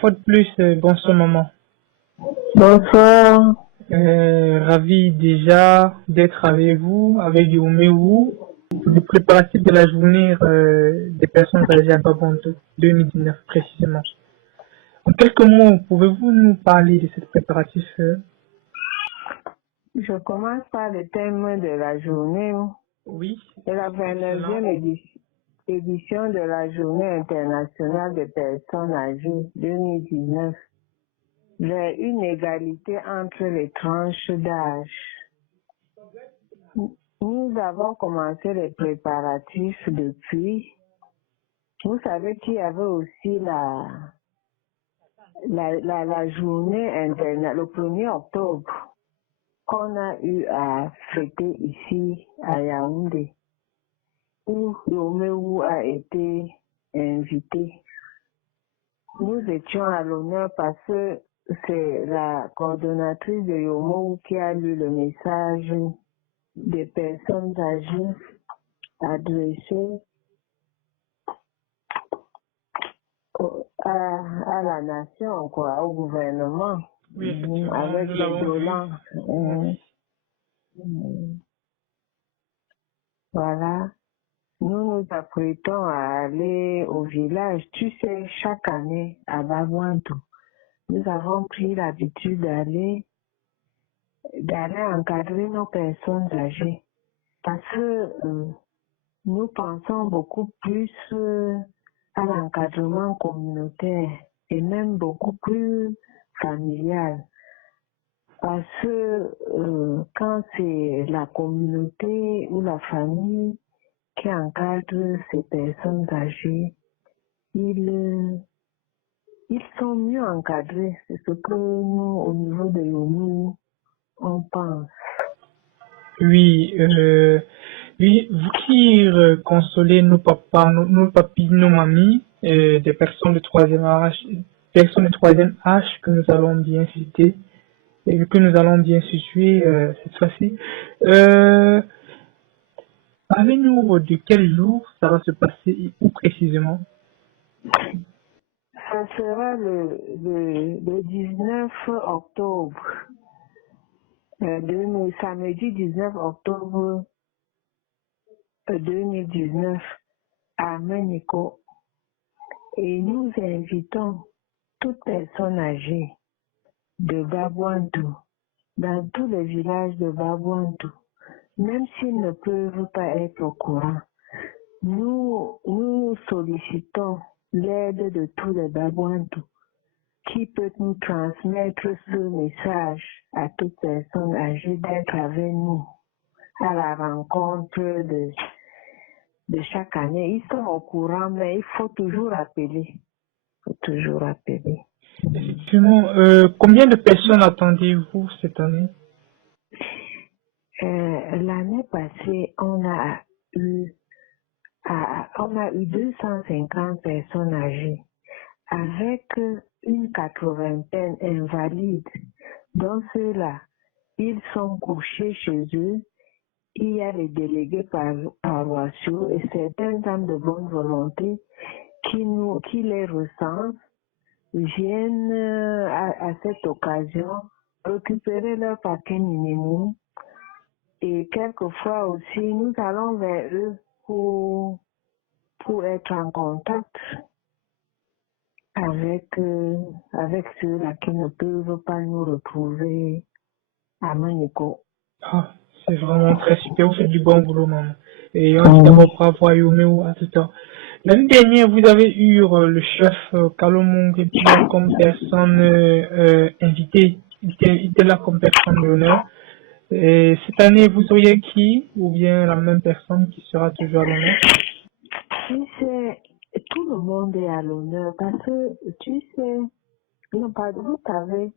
fois de plus, bonsoir maman. Bonsoir. Ravi déjà d'être avec vous, avec Yoméou, pour les préparatifs de la journée des personnes âgées à Babonto 2019 précisément. En quelques mots, pouvez-vous nous parler de ces préparatifs? Je commence par le thème de la journée. Oui. C'est la 29e édition de la Journée internationale des personnes âgées 2019, vers une égalité entre les tranches d'âge. Nous avons commencé les préparatifs depuis. Vous savez qu'il y avait aussi la journée internationale, le 1er octobre, qu'on a eu à fêter ici à Yaoundé, où Yoméou a été invité. Nous étions à l'honneur parce que c'est la coordonnatrice de Yoméou qui a lu le message des personnes âgées adressé à la nation, quoi, au gouvernement, Oui, effectivement, avec nous des l'avons vu. doléances. Voilà. Nous nous apprêtons à aller au village. Tu sais, chaque année à Babouantou, nous avons pris l'habitude d'aller encadrer nos personnes âgées. Parce que nous pensons beaucoup plus à l'encadrement communautaire et même beaucoup plus familial. Parce que quand c'est la communauté ou la famille qui encadre ces personnes âgées, ils sont mieux encadrés. C'est ce que nous, au niveau de nous, on pense. Oui, oui, vous qui consolez nos papas, nos papis, nos mamies, des personnes de troisième âge que nous allons bien citer et que nous allons bien situer cette fois-ci. Parlez-nous de quel jour ça va se passer et où précisément? Ça sera le 19 octobre, samedi 19 octobre 2019 à Meniko. Et nous invitons toute personne âgée de Babouantou, dans tous les villages de Babouantou, même s'ils ne peuvent pas être au courant. Nous sollicitons l'aide de tous les Babouantou qui peut nous transmettre ce message à toute personne âgée d'être avec nous à la rencontre de chaque année. Ils sont au courant, mais il faut toujours appeler. Effectivement, combien de personnes attendez-vous cette année? L'année passée, on a eu 250 personnes âgées avec une 80aine invalides. Dans ceux-là, ils sont couchés chez eux. Il y a les délégués paroissiaux et certaines dames de bonne volonté qui les recensent, viennent à cette occasion récupérer leur paquet minimum. Et quelquefois aussi, nous allons vers eux pour être en contact avec ceux-là qui ne peuvent pas nous retrouver à Maniko. Ah, c'est vraiment très super, vous faites du bon boulot, maman. Et on dit d'abord bravo à Yoméo à tout temps. L'année dernière, vous avez eu le chef Kalomong comme personne invitée. Il était là comme personne d'honneur. Et cette année, vous auriez qui? Ou bien la même personne qui sera toujours à l'honneur? Tout le monde est à l'honneur parce que, tu sais, non, pardon, vous savez,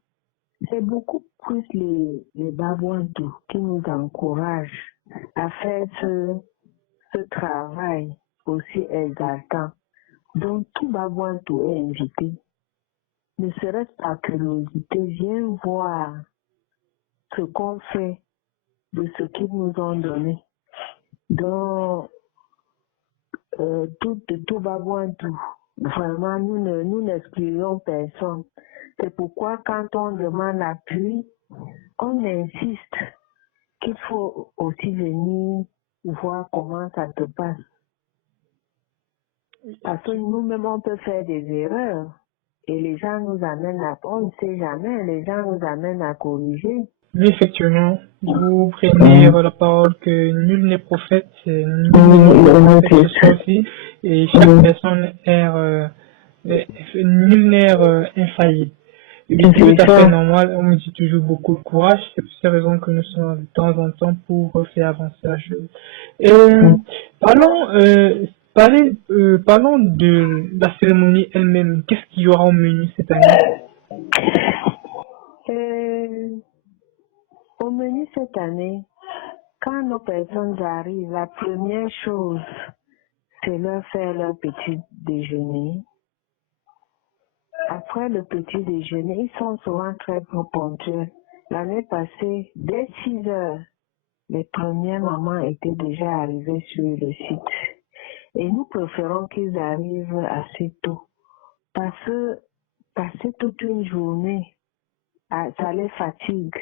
c'est beaucoup plus les Babouantou qui nous encouragent à faire ce travail aussi exaltant. Donc, tout Babouantou est invité. Ne serait-ce par curiosité, viens voir ce qu'on fait de ce qu'ils nous ont donné. Donc, tout Babouantou Vraiment, nous n'excluons personne. C'est pourquoi quand on demande l'appui, on insiste qu'il faut aussi venir voir comment ça se passe. Parce que nous-mêmes, on peut faire des erreurs. Et les gens nous amènent à... On ne sait jamais, les gens nous amènent à corriger. Oui, effectivement, vous prenez la parole que nul n'est prophète, nul n'est prophète, c'est ça aussi, et chaque personne nul n'est infaillible. Et puis, c'est tout à fait normal, on me dit toujours beaucoup de courage, c'est pour ces raisons que nous sommes de temps en temps pour faire avancer la chose. Parlons de la cérémonie elle-même. Qu'est-ce qu'il y aura au menu cette année? Au menu cette année, quand nos personnes arrivent, la première chose, c'est leur faire leur petit déjeuner. Après le petit déjeuner, ils sont souvent très ponctuels. L'année passée, dès 6 heures, les premières mamans étaient déjà arrivées sur le site. Et nous préférons qu'ils arrivent assez tôt. Parce que passer toute une journée, ça les fatigue.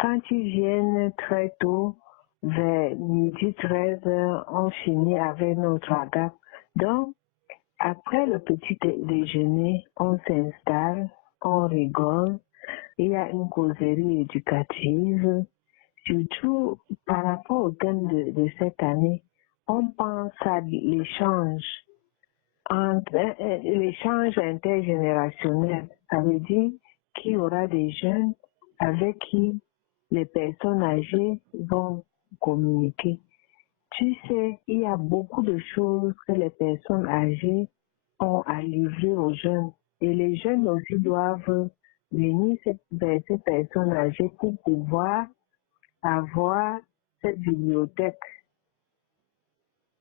Quand ils viennent très tôt, vers midi 13 heures, on finit avec notre agape. Donc, après le petit déjeuner, on s'installe, on rigole, il y a une causerie éducative. Surtout par rapport au thème de cette année, on pense à l'échange intergénérationnel. Ça veut dire qu'il y aura des jeunes avec qui les personnes âgées vont communiquer. Tu sais, il y a beaucoup de choses que les personnes âgées ont à livrer aux jeunes. Et les jeunes aussi doivent venir vers ces personnes âgées pour pouvoir avoir cette bibliothèque.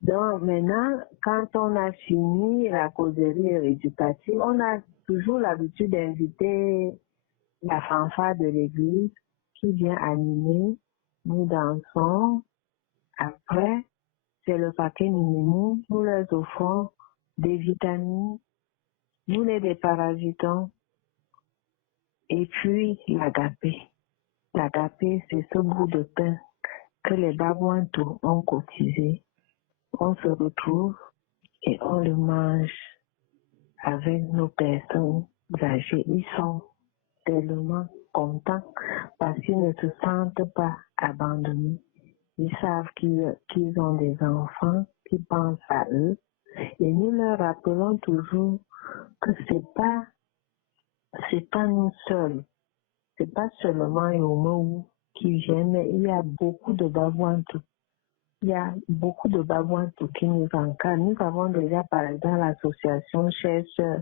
Donc maintenant, quand on a fini la causerie éducative, on a toujours l'habitude d'inviter la fanfare de l'église qui vient animer. Nous dansons. Après, c'est le paquet minimum. Nous leur offrons des vitamines. Nous les déparasitons. Et puis l'agapé. L'agapé, c'est ce bout de pain que les Babouantou ont cotisé. On se retrouve et on le mange avec nos personnes âgées. Ils sont tellement contents parce qu'ils ne se sentent pas abandonnés. Ils savent qu'ils ont des enfants qui pensent à eux. Et nous leur rappelons toujours que c'est pas nous seuls. C'est pas seulement Yomo qui viennent, mais il y a beaucoup de Babouantou. Il y a beaucoup de Babouantou qui nous encadrent. Nous avons déjà, par exemple, l'association Chers Sœurs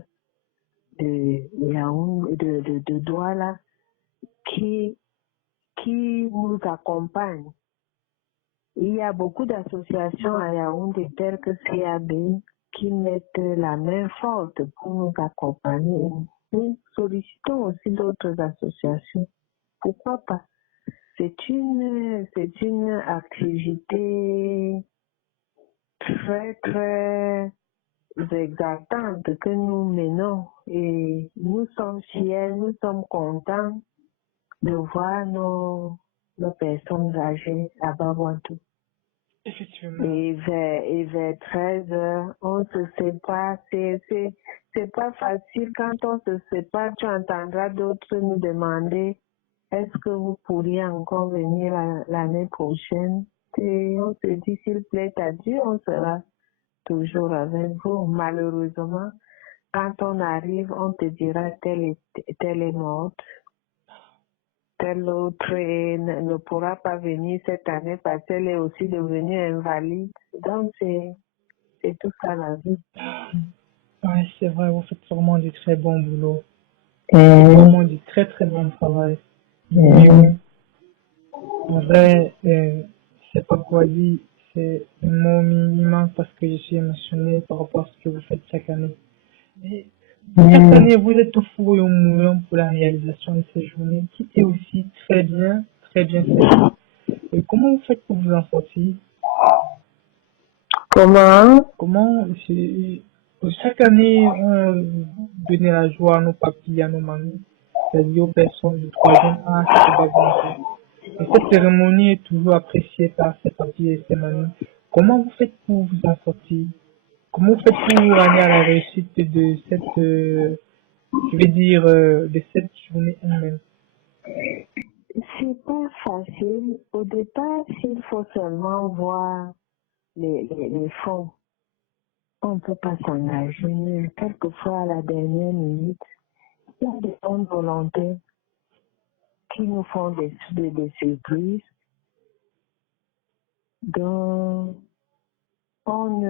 de Yaoundé, de Douala, qui nous accompagne. Il y a beaucoup d'associations à Yaoundé telles que CAB qui mettent la main forte pour nous accompagner. Nous sollicitons aussi d'autres associations. Pourquoi pas? C'est une activité très, très exaltante que nous menons et nous sommes fiers, nous sommes contents de voir nos personnes âgées à Babouantou. Effectivement. Et vers 13 heures, on se sépare. C'est pas facile. Quand on se sépare, tu entendras d'autres nous demander est-ce que vous pourriez encore venir l'année prochaine? Et on se dit, s'il plaît à Dieu, on sera toujours avec vous. Malheureusement, quand on arrive, on te dira telle est morte. Telle autre ne pourra pas venir cette année parce qu'elle est aussi devenue invalide. Donc, c'est tout ça la vie. Oui, c'est vrai, vous faites vraiment du très bon boulot. Vous faites vraiment du très très bon travail. Mais oui, en vrai, c'est pas quoi dire, c'est un mot minimum parce que je suis émotionné par rapport à ce que vous faites chaque année. Mais chaque année, vous êtes au four et au moulin pour la réalisation de ces journées qui est aussi très bien fait. Et comment vous faites pour vous en sortir? Comment? Comment, Chaque année, on donnait la joie à nos papis, à nos mamies, c'est-à-dire aux personnes du troisième âge qui se battent encore. Et cette cérémonie est toujours appréciée par ses papis et ses mamies. Comment vous faites pour vous en sortir? Comment vous faites pour aller à la réussite de cette, je vais dire, de cette journée elle-même? C'est pas facile. Au départ, s'il faut seulement voir les fonds, on ne peut pas s'engager. Mais quelquefois, à la dernière minute, il y a des bonnes volontés qui nous font des surprises. Donc, on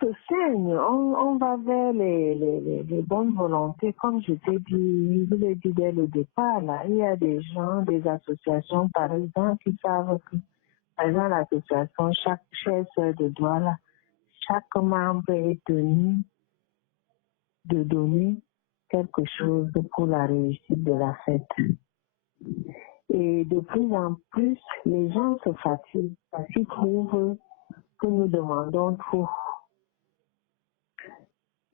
se saigne, on va vers les bonnes volontés. Comme je t'ai dit, je l'ai dit dès le départ, là, il y a des gens, des associations, par exemple, qui savent que, par exemple, l'association Chère Sœur de Douala, chaque membre est tenu de donner quelque chose pour la réussite de la fête. Et de plus en plus, les gens se fatiguent parce qu'ils trouvent que nous demandons trop.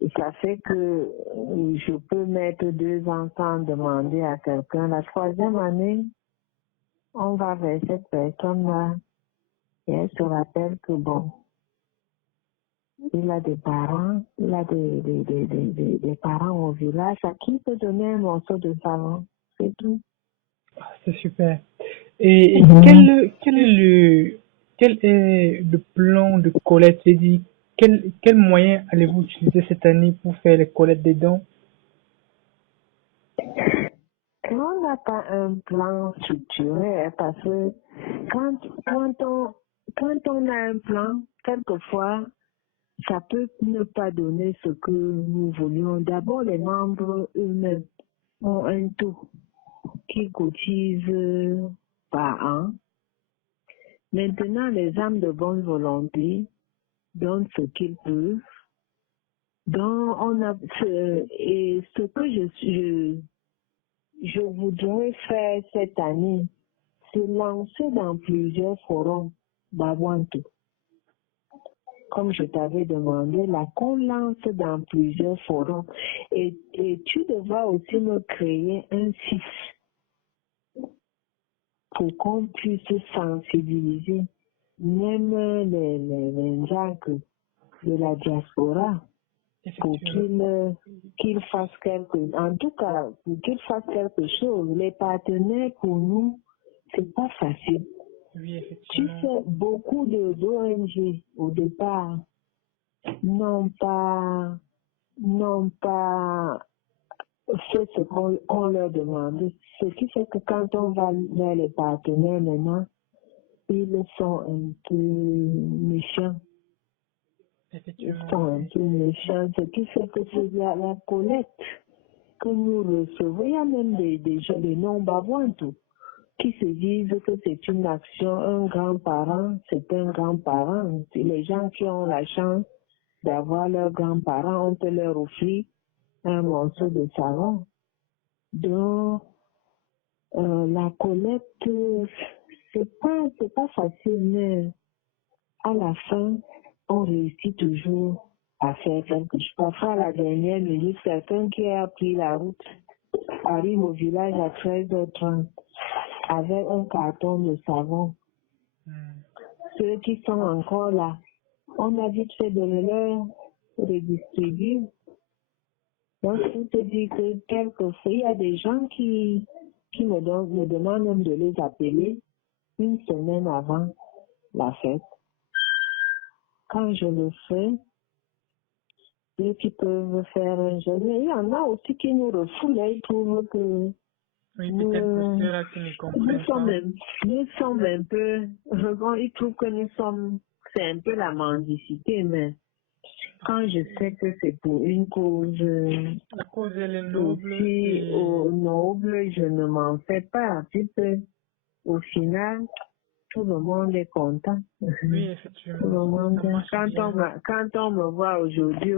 Et ça fait que je peux mettre 2 ans sans demander à quelqu'un. La troisième année, on va vers cette personne-là et elle se rappelle que bon, il a des parents, il a des parents au village à qui il peut donner un morceau de savon. C'est tout. Ah, c'est super. Et quel est le plan de collecte? C'est-à-dire, quel moyen allez-vous utiliser cette année pour faire les collectes des dons? On n'a pas un plan structuré hein, parce que quand, quand, on, quand on a un plan, quelquefois, ça peut ne pas donner ce que nous voulions. D'abord, les membres eux-mêmes ont un taux qui cotise par an. Maintenant, les âmes de bonne volonté donnent ce qu'ils peuvent. Donc, et ce que je voudrais faire cette année, c'est lancer dans plusieurs forums Bawanto. Comme je t'avais demandé, là, qu'on lance dans plusieurs forums. Et tu devras aussi me créer un site pour qu'on puisse sensibiliser même les gens de la diaspora pour qu'ils fassent en tout cas, pour qu'ils fassent quelque chose. Les partenaires, pour nous, c'est pas facile. Oui, Tu effectivement. sais, beaucoup d'ONG, au départ, n'ont pas fait ce qu'on leur demande. Ce qui fait que quand on va vers les partenaires maintenant, ils sont un peu méchants. Ils Effectivement, sont un oui. peu méchants. Ce qui fait que c'est la collecte que nous recevons. Il y a même des gens, des non-bavantes qui se disent que c'est une action, un grand-parent, c'est un grand-parent. C'est les gens qui ont la chance d'avoir leurs grands-parents, on peut leur offrir un morceau de savon. Donc, la collecte, c'est pas facile, mais à la fin, on réussit toujours à faire quelque chose. Parfois, à la dernière minute, quelqu'un qui a pris la route arrive au village à 13h30 avec un carton de savon. Ceux qui sont encore là, on a vite fait de le leur redistribuer. Donc, je te dis que quelquefois, il y a des gens qui me demandent même de les appeler une semaine avant la fête. Quand je le fais, ceux qui peuvent faire un jeu. Mais il y en a aussi qui nous refoulent, ils trouvent que Oui, peut-être que ceux-là qui ne comprennent pas. nous sommes un peu, bon, ils trouvent que c'est un peu la mendicité, mais quand je sais que c'est pour une cause La cause, elle est noble aussi et noble, je ne m'en fais pas. Au final, tout le monde est content. oui, Tout le effectivement, monde ça marche bien. quand on me voit aujourd'hui,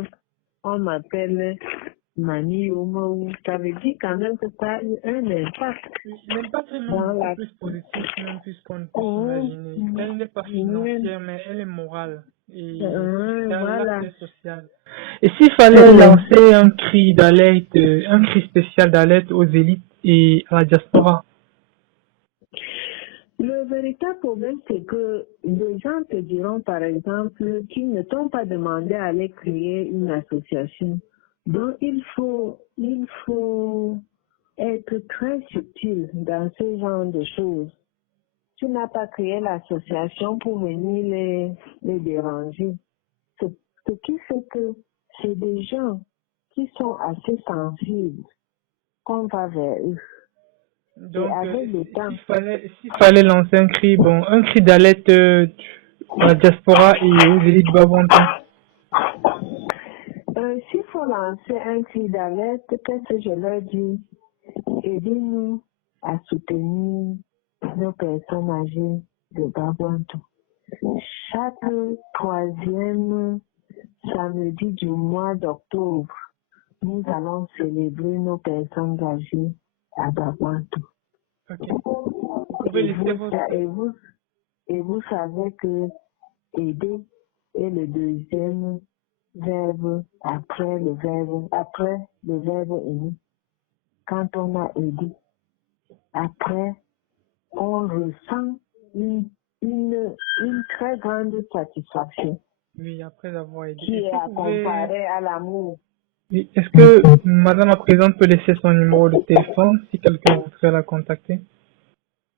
on m'appelle Mani Omo, ça veut dire quand même que ça a eu un impact L'impact est même dans la... beaucoup plus positif, même plus qu'on ne peut s'imaginer. Elle n'est pas financière, mais elle est morale. Et l'acte Voilà. est social. Et s'il fallait lancer un cri d'alerte, un cri spécial d'alerte aux élites et à la diaspora? Le véritable problème, c'est que les gens te diront, par exemple, qu'ils ne t'ont pas demandé à aller créer une association. Donc, il faut être très subtil dans ce genre de choses. Tu n'as pas créé l'association pour venir les déranger. Ce qui fait que c'est des gens qui sont assez sensibles qu'on va vers eux. Donc, Et avec le temps, s'il fallait lancer un cri d'alerte à la diaspora et aux élites babontais. s'il faut lancer un cri d'alerte, qu'est-ce que je leur dis? Aidez-nous à soutenir nos personnes âgées de Babouantou. Chaque troisième samedi du mois d'octobre, nous allons célébrer nos personnes âgées à Babouantou. Ok. Vous pouvez laisser votre... Et vous savez que aider est le deuxième verbe après le verbe aimer. Quand on a aidé, après, on ressent une très grande satisfaction Oui, après avoir aidé. qui est à comparer à l'amour. Oui, est-ce que Madame la Présidente peut laisser son numéro de téléphone si quelqu'un voudrait la contacter?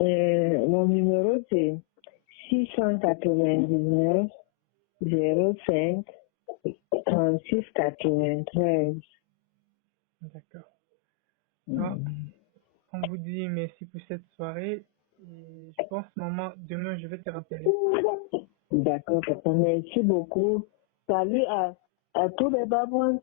Mon numéro, c'est 699 05 36 93. D'accord. Alors, on vous dit merci pour cette soirée. Et je pense, maman, demain, je vais te rappeler. D'accord, papa. Merci beaucoup. Salut à tous les babouins.